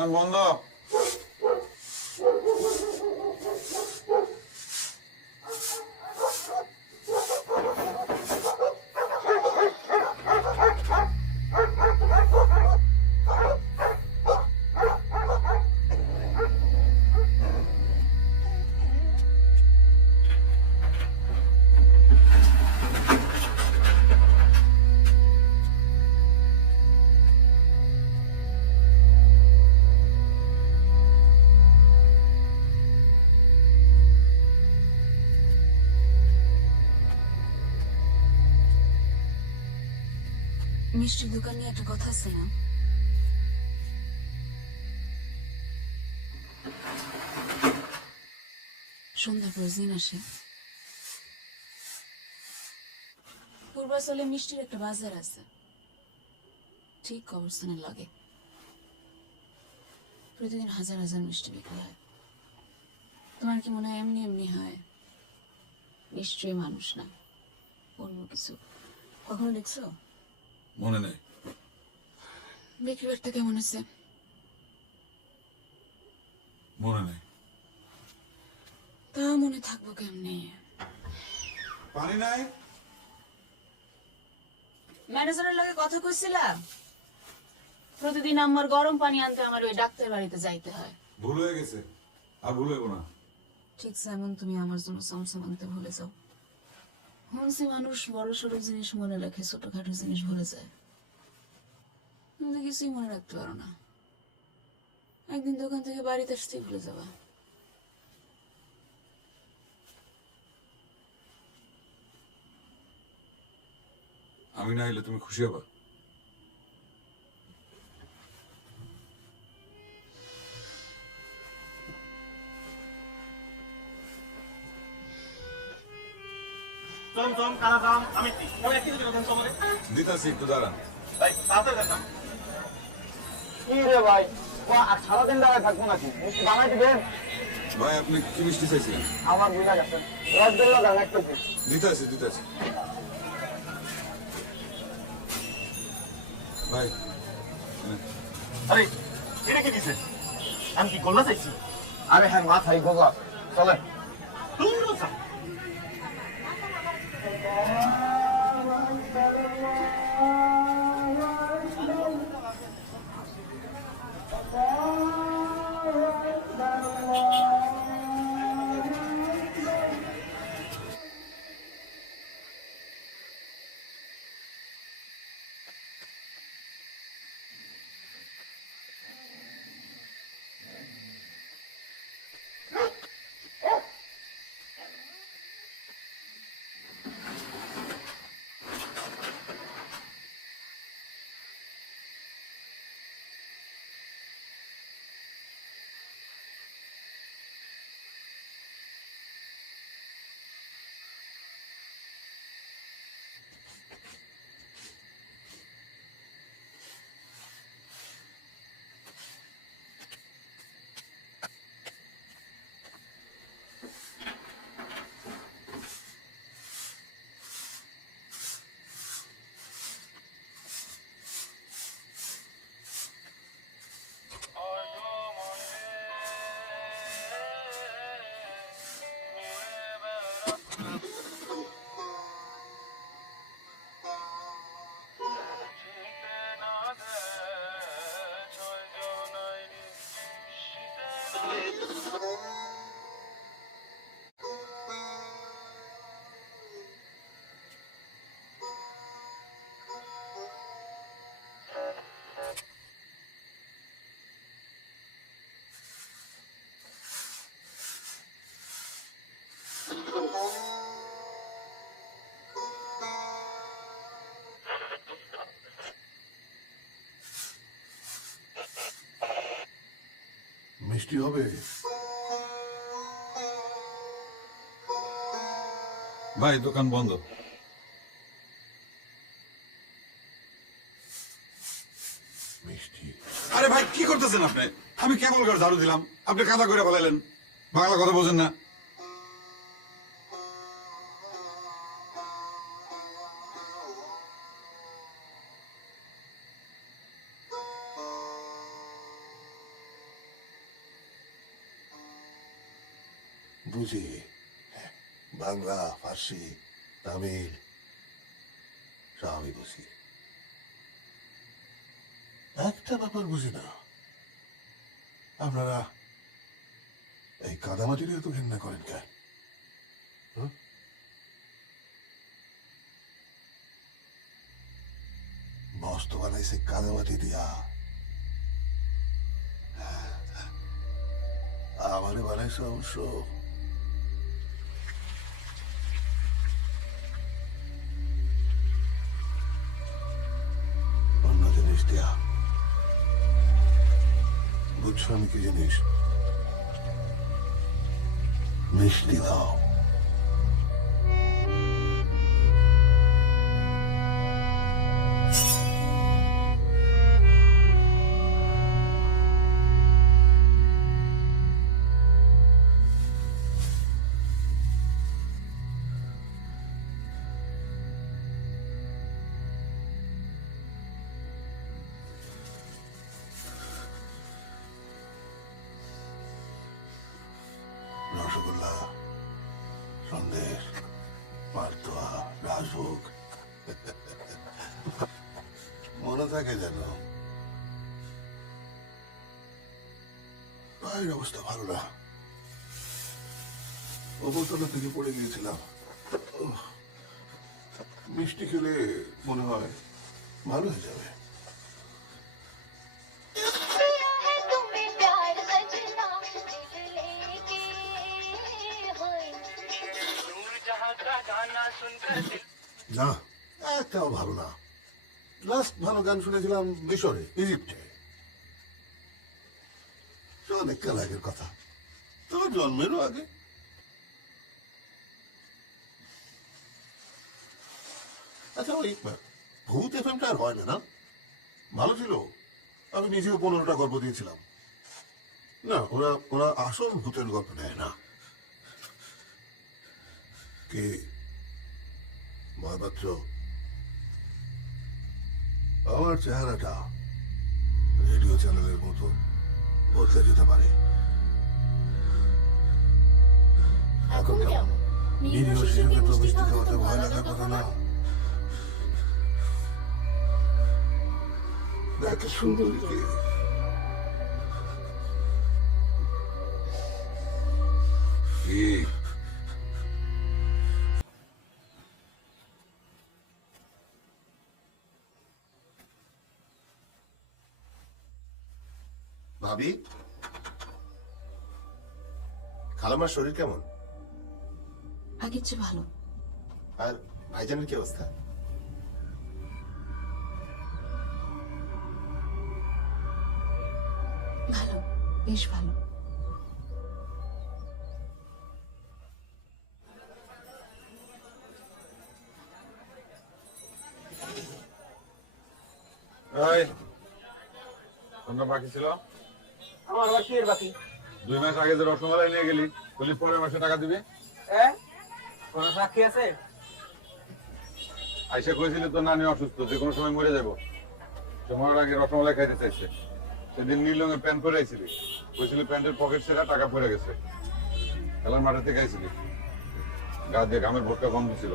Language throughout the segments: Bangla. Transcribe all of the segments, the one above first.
দোকান বন্ধ মিষ্টির দোকান নিয়ে একটা কথা আছে না? সন্ধ্যা পর আসে। পূর্বাচলে মিষ্টির একটা বাজার আছে। ঠিক কবরস্থানের লগে। প্রতিদিন হাজার হাজার মিষ্টি বিক্রি হয়। তোমার কি মনে হয় এমনি এমনি হয়? নিশ্চয়ই মানুষ না। অন্য কিছু। কখনো দেখছ? মনে নেই। বিক্রি করতে কেমন আছে? মনে নেই। তা মনে থাকব কেমনে? পানি নাই? ম্যানেজারের লগে কথা কইছিলাম। প্রতিদিন আমার গরম পানি আনতে আমার ওই ডাক্তার বাড়িতে যাইতে হয়। ভুল হয়ে গেছে। আর ভুল হইব না। ঠিক যেমন তুমি আমার জন্য সমসম আনতে ভুলে যাও। শুনছি মানুষ বড় সড়ো জিনিস মনে রাখে, ছোটখাটো জিনিস ভুলে যায়। তুমি কিছুই মনে রাখতে পারো না। একদিন দোকান থেকে বাড়িতে আসতেই ভুলে যাবা। আমি না এলে তুমি খুশি হবা? ওই দিতাছি একটু দাঁড়ান। ভাই তাড়াতাড়ি দেন কি রে ভাই? ও আর সারাদিন দাঁড়ায় থাকব নাকি? মিষ্টি বানাই দিবেন? ভাই আপনি কি মিষ্টি চাইছিলেন? আমার বুঝা গেছে রসগোল্লা দেন এক কেজি। দিতাছি দিতাছি। ভাই। আরে এটা কি দিছে? আমি কি গোল্লা চাইছি? আরে হ্যাঁ মাথায় গোলা। চলে Jesus. মিষ্টি হবে? ভাই দোকান বন্ধ। মিষ্টি। আরে ভাই কি করতেছেন আপনি? আমি কেবল করে ঝাড়ু দিলাম। আপনি কাদা করে বলাইলেন বাংলা কথা বোঝেন না। বুঝি বাংলা, ফার্সি, তামিল, সব আমি বুঝি। একটা ব্যাপার বুঝি না। আপনারা এই কাদামাটির এত ঘেন্না করেন কেন? হুম? বস তো বানাইছে কাদামাটি দিয়া। আমারে বানাইছে অবশ্য বুঝছ আমি কি জিনিস মিষ্টি দাও রসগোল্লা সন্দেশ পার্থা রাজভোগ। মনে থাকে যেন পায়ের অবস্থা ভালো না। অবতলা থেকে পড়ে গিয়েছিলাম। মিষ্টি খেলে মনে হয় ভালো হয়ে যাবে। ভালো গান শুনেছিলাম মিশরে, ইজিপ্টে। সে অনেক কাল আগের কথা। তোর জন্মেরও আগে। আচ্ছা ওই, ভূত এফএমটা আর হয় না না? ভালো ছিল। আমি নিজেও পনেরোটা গল্প দিয়েছিলাম। না, ওরা ওরা আসল ভূতের গল্প নেয় না। কে? ভয় আমার চেহারাটা রেডিও চ্যানেলের মতো বদলে যেতে পারে। এখন কেমন? নিরীহ শিশুকে ভয় লাগার কথা না। এত সুন্দর খালামার শরীর কেমন? আগের চেয়ে ভালো। আর ভাইজানের কি অবস্থা? ভালো বেশ ভালো। বাকি ছিল? আমার আবার কি এর বাকি দুই মাস আগে যে রসমালাই নিয়ে গেলি বলি পরের মাসে টাকা দিবি? কোন সাক্ষী আছে? আইসা কইছিল তো নানি অসুস্থ যে কোনো সময় মরে যাব। সময়ের আগে রসমালাই খাইতে চাইছে। সেদিন নীল রঙের প্যান্ট পরে আইছিলি। কইছিল প্যান্টের পকেট ছেড়া টাকা পড়ে গেছে। খেলার মাঠে থেকে আইছিলি। গা দিয়ে ঘামের ভোটকা গন্ধ ছিল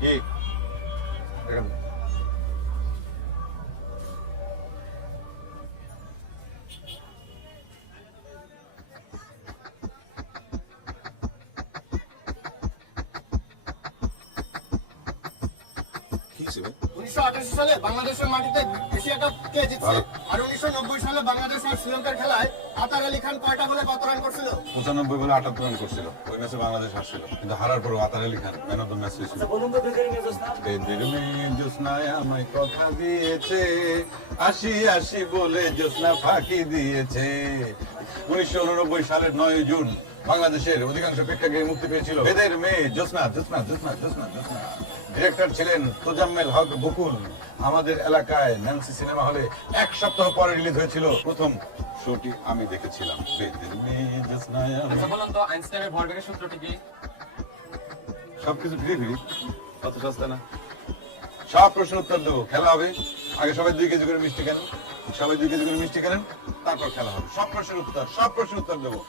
কি? হিসেবে উনিশশো সালে বাংলাদেশের মাটিতে এশিয়া কাপ কে জিতছে? আর উনিশশো সালে বাংলাদেশ আর শ্রীলঙ্কার খেলায় আতার আলী খান কয়টা গোলে কত রান করছিল? পঁচানব্বই বলে আটাত্তর রান করছিল। ওই ম্যাচে বাংলাদেশ হারছিল। কিন্তু হারার পর Atar Ali Khan man of the match হয়েছিল বলুন তো দুই নিউজ না বেদের মেয়ে জ্যোৎস্নায় আমায় কথা দিয়েছে। আসি আসি বলে জ্যোৎস্না ফাঁকি দিয়েছে। উনিশশো উননব্বই সালের নয় জুন বাংলাদেশের অধিকাংশ প্রেক্ষাগৃহে মুক্তি পেয়েছিল। বেদের মেয়ে জ্যোৎস্না জ্যোৎস্না জ্যোৎস্না জ্যোৎস্না জ্যোৎস্না। ডিরেক্টর ছিলেন তোজাম্মেল হক বকুল। আমাদের এলাকায় ন্যান্সি সিনেমা হলে এক সপ্তাহ পরে রিলিজ হয়েছিল প্রথম শোটি আমি দেখেছিলাম। বেদের মেয়ে জ্যোৎস্নায় আমায়- বলুন তো আইনস্টাইনের ভরবেগের সূত্রটি কি? সবকিছু কত সস্তা না। সব প্রশ্ন উত্তর দেবো। খেলা হবে। আগে সবাই দুই কেজি করে মিষ্টি কেন সবাই দুই কেজি করে মিষ্টি কেনেন। তারপর খেলা হবে। সব প্রশ্নের উত্তর সব প্রশ্নের উত্তর দেবো।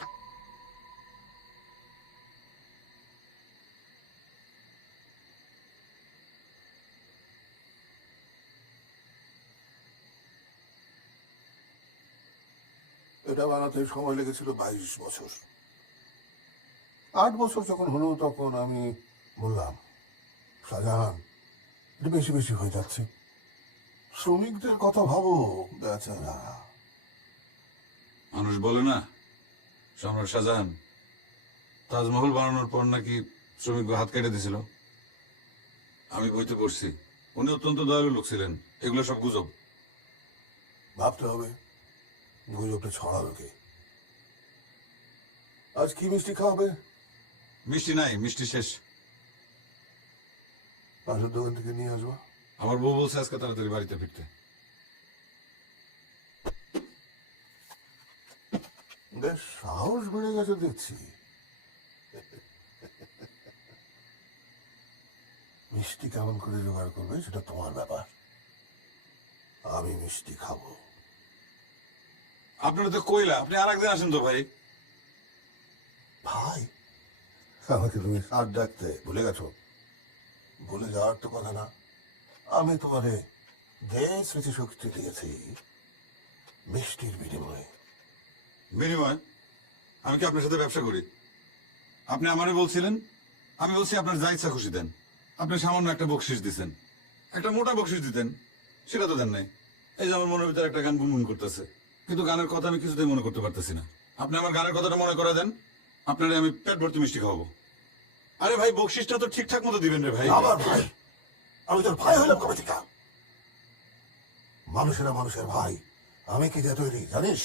এটা বানাতে সময় লেগেছিল বাইশ বছর। আট বছর যখন হলো তখন আমি বললাম শাহজাহান এটা বেশি বেশি হয়ে যাচ্ছে। শ্রমিকদের কথা ভাবো বেচারা। মানুষ বলে না সম্রাট শাহজাহান তাজমহল বানানোর পর নাকি শ্রমিক হাত কেটে দিয়েছিল। আমি বইতে পড়ছি উনি অত্যন্ত দয়ালু লোক ছিলেন এগুলো সব গুজব। ভাবতে হবে। গুজবটা ছড়াবে কে? আজ কি মিষ্টি খাওয়াবে? মিষ্টি নাই মিষ্টি শেষ। পাশের দোকান থেকে নিয়ে আসব। আমার বউ বলছে আজকে তাড়াতাড়ি বাড়িতে ফিরতে। বেশ সাহস বেড়ে গেছে দেখছি। মিষ্টি কেমন করে জোগাড় করবে সেটা তোমার ব্যাপার। আমি মিষ্টি খাব। আপনারা তো কইলা আপনি আর একদিন আসেন তো ভাই। ভাই আমাকে তুমি সার ডাকতে ভুলে গেছো? ভুলে যাওয়ার তো কথা না। আমি তোমারে দেশ স্মৃতি শক্তি দিয়েছি মিষ্টির বিনিময়ে। বিনিময়? আমি কি আপনার সাথে ব্যবসা করি? আপনি আমারে বলছিলেন আমি বলছি আপনার যা ইচ্ছা খুশি দেন। আপনি সামান্য একটা বকশিস দিতেন একটা মোটা বকশিস দিতেন সেটা তো দেন নাই। এই যে আমার মনের ভিতরে একটা গান গুনগুন করতেছে। কিন্তু গানের কথা আমি কিছুতেই মনে করতে পারতেছি না। আপনি আমার গানের কথাটা মনে করে দেন আপনারে আমি পেট ভর্তি মিষ্টি খাওয়াবো। আরে ভাই বকশিসটা তো ঠিকঠাক মতো দিবেন রে ভাই। আমার ভাই? আমি তোর ভাই হইলাম কবে থেকে? মানুষেরা মানুষের ভাই। আমি কি দিয়ে তৈরি জানিস?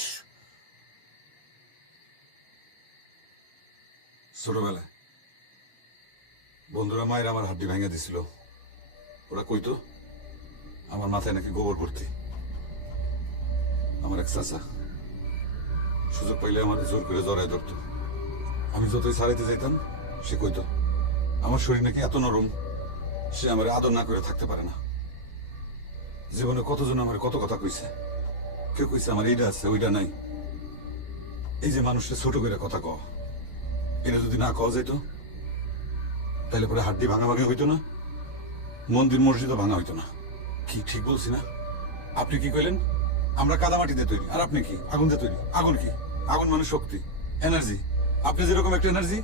ছোটবেলায় বন্ধুরা মায়ের আমার হাড্ডি ভেঙে দিছিল। ওরা কইতো আমার মাথায় নাকি গোবর ভর্তি। আমার এক চাচা। সুযোগ পাইলে আমার জোর করে জড়ায় ধরতো। আমি যতই ছাড়াইতে যাইতাম, সে কইতো, আমার শরীর নাকি এত নরম, সে আমার আদর না করে থাকতে পারে না। জীবনে কতজন আমার কত কথা কইছে। কেউ কইছে, আমার এইটা আছে ওইটা নাই। এই যে মানুষটা ছোট করে কথা কও এটা যদি না কওয়া যেত তাহলে পরে হাড্ডি ভাঙা ভাঙা হইতো না, মন্দির মসজিদও ভাঙা হইতো না। কি ঠিক বলছি না? আপনি কি কইলেন? আমরা কাদামাটি দিয়ে তৈরি। আর আপনি কি? আগুন দিয়ে তৈরি। আগুন কি? আগুন মানে শক্তি। এনার্জি আপনি যেরকম একটা এনার্জি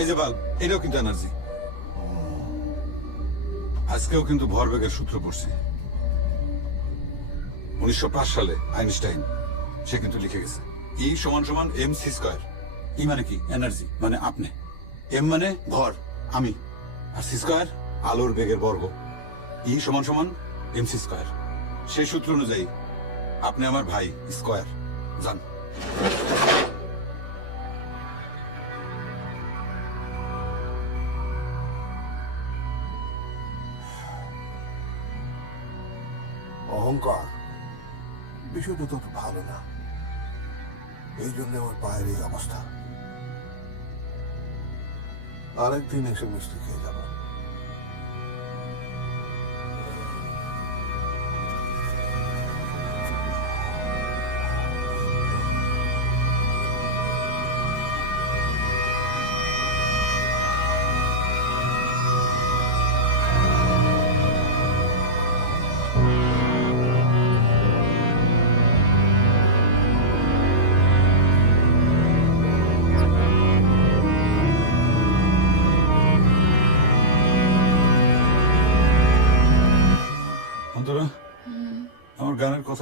এই যে বাল্ব এটাও কিন্তু এনার্জি আজকেও কিন্তু ভরবেগের সূত্র পড়ছে। উনিশশো পাঁচ সালে আইনস্টাইন, সে কিন্তু লিখে গেছে। ই সমান সমান এম সি স্কোয়ার ই মানে কি? এনার্জি মানে আপনি। এম মানে ভর আমি। আর সি স্কোয়ার আলোর বেগের বর্গ। ই সমান সমান এম সি স্কোয়ার সেই সূত্র অনুযায়ী আপনি আমার ভাই, স্কোয়ার। জান অহংকার? বিষয়টা তো ভালো না। এই জন্য আমার পায়ের এই অবস্থা। আরেকদিন এসে মিষ্টি খেয়ে যাব।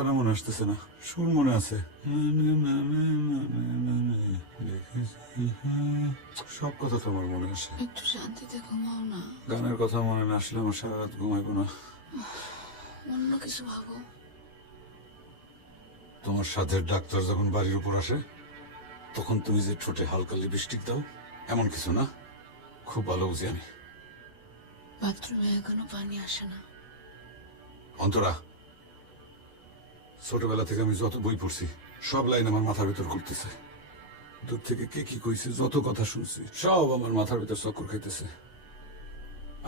কথাটা মনে আসতেছে না। সুর মনে আছে। সব কথা তোমার মনে আসে। একটু শান্তিতে ঘুমাও না। গানের কথা মনে না আসলে আমার সারা রাত ঘুমাইবো না। অন্য কিছু ভাবো। তোমার সাথে ডাক্তার যখন বাড়ির উপর আসে তখন তুমি যে ঠোঁটে হালকা লিপস্টিক দাও এমন কিছু না? খুব ভালো বুঝি আমি। বাথরুমে এখনও পানি আসে না। অন্তরা ছোটবেলা থেকে আমি যত বই পড়ছি, সব লাইন আমার মাথার ভিতর ঘুরতেছে। দূর থেকে কে কি কইছে, যত কথা শুনছি, সব আমার মাথার ভিতর চক্কর খাইতেছে।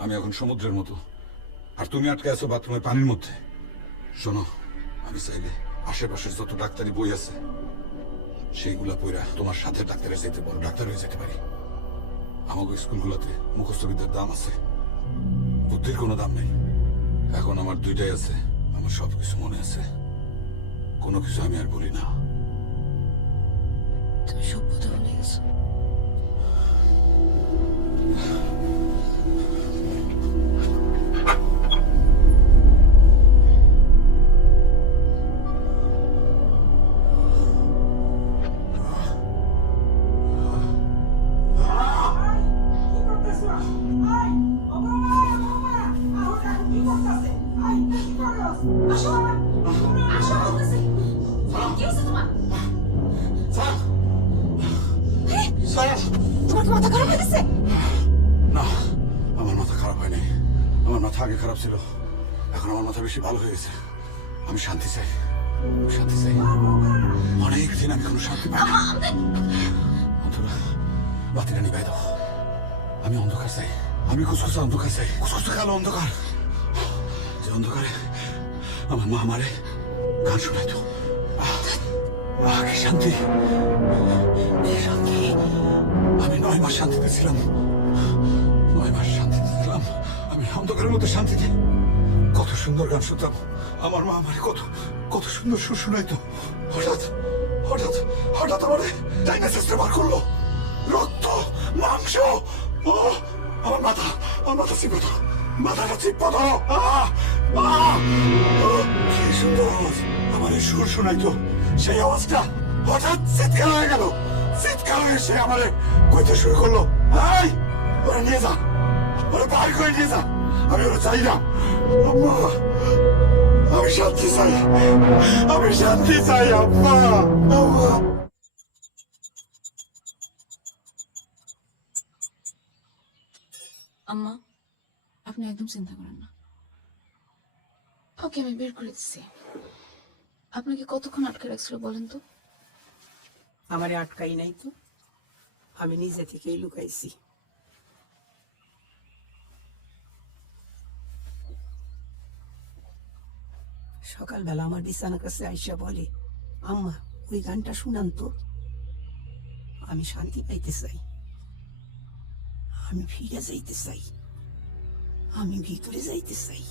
আমি এখন সমুদ্রের মতো। আর তুমি আটকে আছো বাথরুমে পানির মধ্যে। শোনো, আমি চাইলে আশেপাশের যত ডাক্তারি বই আছে, সেইগুলা পইরা তোমার সাথে ডাক্তারে যেতে বড় ডাক্তার হয়ে যেতে পারি। আমাকে স্কুলগুলোতে মুখস্থবিদ্যার দাম আছে। বুদ্ধির কোনো দাম নেই। এখন আমার দুইটাই আছে, আমার সবকিছু মনে আছে। কোনো কিছু আমি আর বলি না। তুমি সভ্যতা ভুলে গেছো। আগে খারাপ ছিল। এখন আমার মাথা বেশি ভালো হয়ে গেছে। আমি শান্তি চাই। শান্তি চাই। অনেক দিন আমি কোনো শান্তি পাই না। বাতিটা নিভাই দাও। আমি অন্ধকার চাই। আমি কুচকুচে অন্ধকার চাই। কুচকুচে কালো অন্ধকার। যে অন্ধকারে আমার মা আমারে গান শোনাইতো তো। শান্তি। শান্তি। আমি নয় মাস শান্তিতে ছিলাম। অন্ধকারের মধ্যে শান্তিতে কত সুন্দর গান শুনতাম। আমার মা আমার কত কত সুন্দর সুর শুনাইতো। হঠাৎ হঠাৎ হঠাৎ আমার ডাইনা চেষ্টা বার করল। রক্ত মাংস ও আমার মাথা আমার মাথা চিপে ধরো। মাথাটা চিপে ধরো। আহ, আহ, ও, কি সুন্দর আওয়াজ। আমার এই সুর শোনাইতো। সেই আওয়াজটা হঠাৎ চিৎকার হয়ে গেল। চিৎকার হয়ে সে আমারে কইতে শুরু করল। এই ওরা নিয়ে যা। ওরা বাইর করে নিয়ে যা। আমি ওরা চাই না। আম্মা আমি শান্তি চাই। আমি শান্তি চাই আম্মা। আম্মা। আম্মা আপনি একদম চিন্তা করেন না। ওকে আমি বের করে দিচ্ছি আপনাকে কতক্ষণ আটকে রাখছিল বলেন তো? আমারে আটকাই নাই তো। আমি নিজে থেকেই লুকাইছি। সকালবেলা আমার বিছানার কাছে আইসা বলে, আম্মা, ওই গানটা শুনান তো। আমি শান্তি পাইতে চাই। আমি ফিরে যাইতে চাই। আমি ভিতরে যাইতে চাই।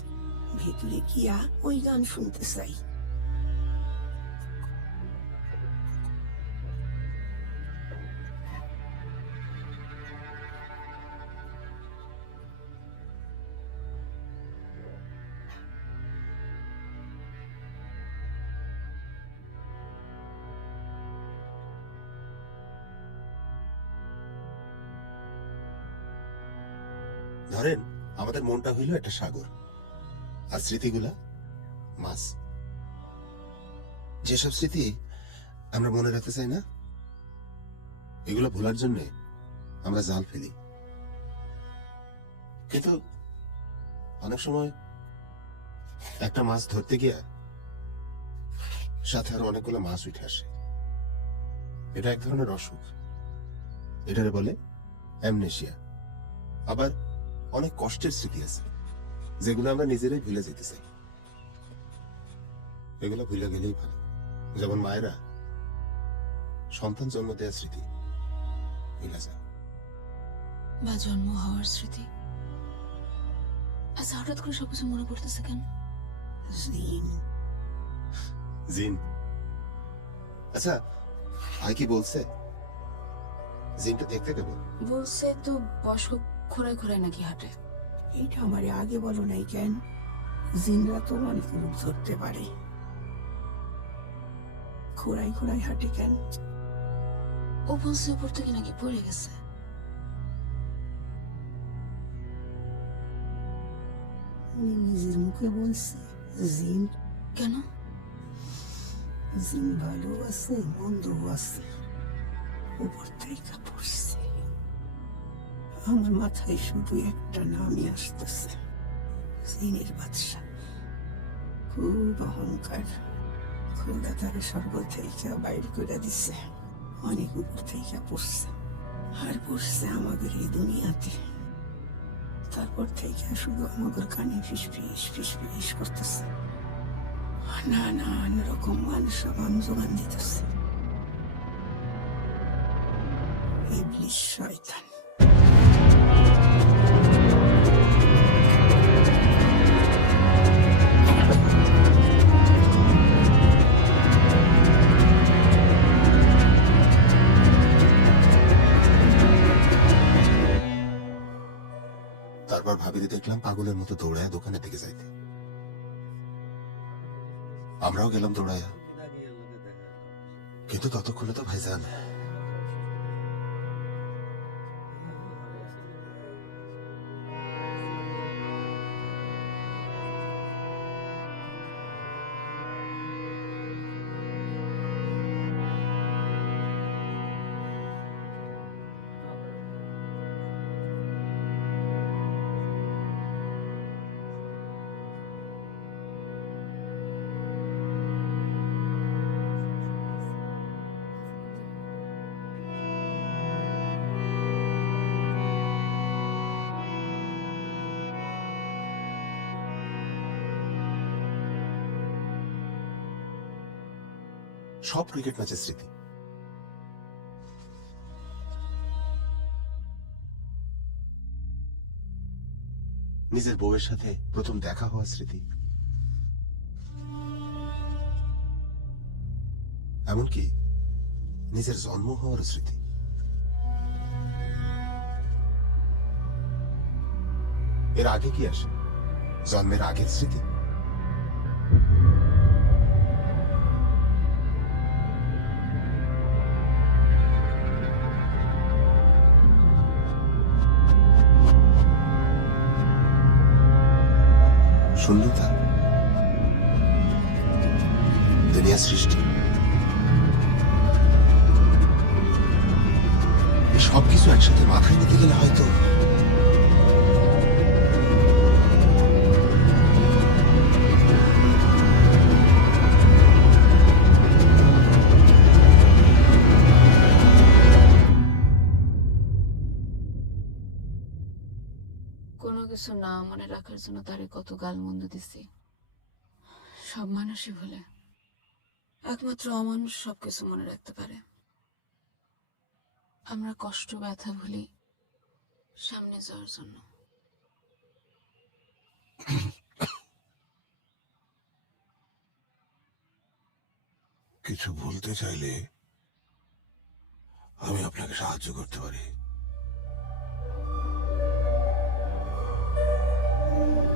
ভিতরে গিয়া ওই গান শুনতে চাই। ধরেন, আমাদের মনটা হইল একটা সাগর। আর স্মৃতিগুলা? মাছ। যেসব স্মৃতি আমরা মনে রাখতে চাই না, এগুলো ভোলার জন্য আমরা জাল ফেলি। কিন্তু অনেক সময় একটা মাছ ধরতে গিয়া সাথে আরও অনেকগুলো মাছ উঠে আসে। এটা এক ধরনের অসুখ। এটারে বলে অ্যামনেশিয়া। আবার অনেক কষ্টের স্মৃতি আছে যেগুলো আমরা নিজেরাই ভুলে যেতে চাই। এগুলো ভুলে গেলেই ভালো। যেমন মায়েরা সন্তান জন্ম দেওয়ার স্মৃতি ভুলে যায় বা জন্ম হওয়ার স্মৃতি। আচ্ছা হঠাৎ করে সবকিছু মনে পড়তেছে কেন? জিন। আচ্ছা ভাই কি বলছে? জিনটা দেখতে কেমন? বলছে তো বসক খোরাই খোরাই নাকি হাঁটে? এটা আমারে আগে বলো নাই কেন? জিনরা তো অনেক রূপ ধরতে পারে। খোড়াই খোড়াই হাঁটে কেন? ও বলছে উপর থেকে নাকি পড়ে গেছে। উনি নিজের মুখে বলছে জিন কেন? জিন ভালো আছে মন্দ আছে। উপর থেকে পড়ছে। আমার মাথায় শুধু একটা নামই আসতেছে জিনের বাদশা খুব অহংকার খোদা তার সর্ব থেকে বাইর করে দিছে অনেক উপর থেকে পড়ছে আর পড়ছে আমাদের এই দুনিয়াতে তারপর থেকে শুধু আমাদের কানে ফিস ফিস ফিস ফিস করতেছে নানান রকম মান সামান যোগান দিতেছে ইবলিশ শয়তান ভাবিরে দেখলাম পাগলের মতো দৌড়ায় দোকানের দিকে যাইতে। আমরাও গেলাম দৌড়ায়। কিন্তু ততক্ষণে তো ভাইজান সব ক্রিকেট ম্যাচের স্মৃতি। নিজের বউয়ের সাথে প্রথম দেখা হওয়ার স্মৃতি। এমনকি নিজের জন্ম হওয়ার স্মৃতি। এর আগে কি আসে? জন্মের আগের স্মৃতি? শূন্যতা দুনিয়া সৃষ্টি। কিছু না মনে রাখার জন্য তারে কত গাল মন্দ দিছি। সব মানুষই ভুলে। একমাত্র অমানুষ সবকিছু মনে রাখতে পারে। আমরা কষ্ট, ব্যথা ভুলি সামনে যাওয়ার জন্য। কিছু ভুলতে চাইলে আমি আপনাকে সাহায্য করতে পারি। Thank you.